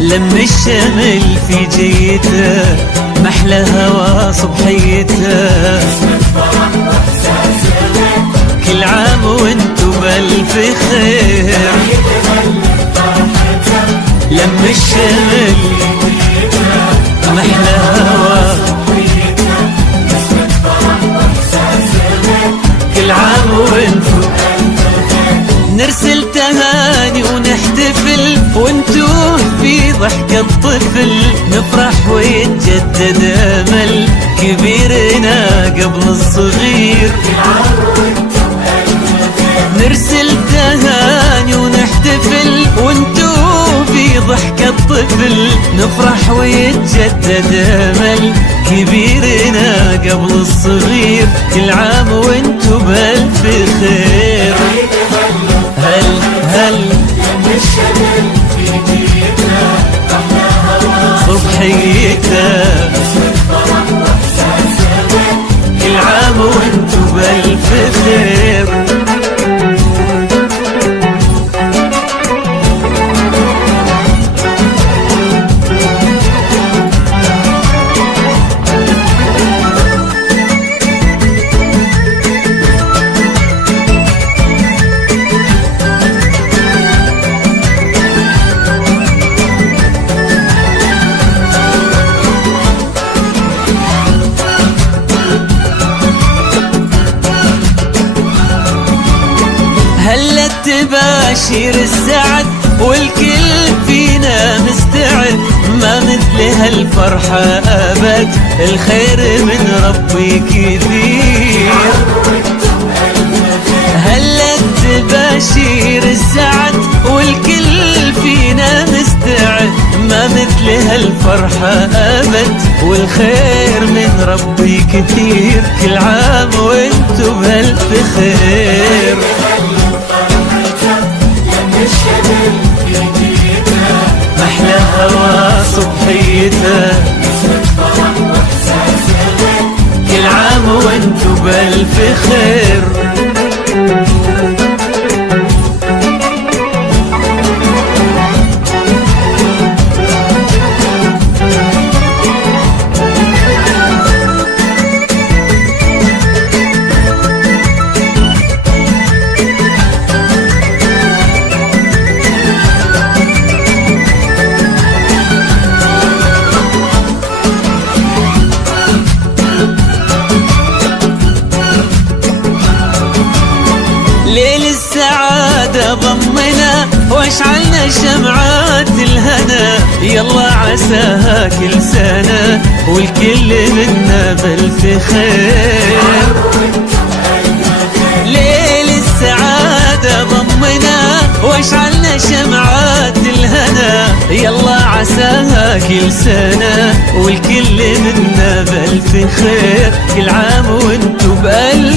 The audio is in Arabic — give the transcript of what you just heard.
لم الشمل في جيته، محلى هوا صبحيته. كل عام وانتو بألف خير. لم الشمل محلى هوا، كل عام وانتو. نرسل تهاني ونحتفل وانتو في ضحكة طفل، نفرح ويتجدد امل كبيرنا قبل الصغير. نرسل تهاني ونحتفل وانتو في ضحكة طفل، نفرح ويتجدد امل كبيرنا قبل الصغير. كل عام وانتو بألف خير. هل هل صبحيته، كل عام وانتو بألف خير. هلا التباشير السعد والكل فينا مستعد، ما مثل هالفرحة أبد، الخير من ربي كثير. هلا التباشير السعد والكل فينا مستعد، ما مثل هالفرحة أبد، والخير من ربي كثير. كل عام وانتو بألف خير. محلى هوا صبحيته، كل عام وانتو بألف خير. ليل السعادة ضمنا واشعلنا شمعات الهنا، يلا عساها كل سنة والكل منا بألف خير. ليل السعادة ضمنا واشعلنا شمعات الهنا، يلا عساها كل سنة والكل منا بألف خير. كل عام وانتو بألف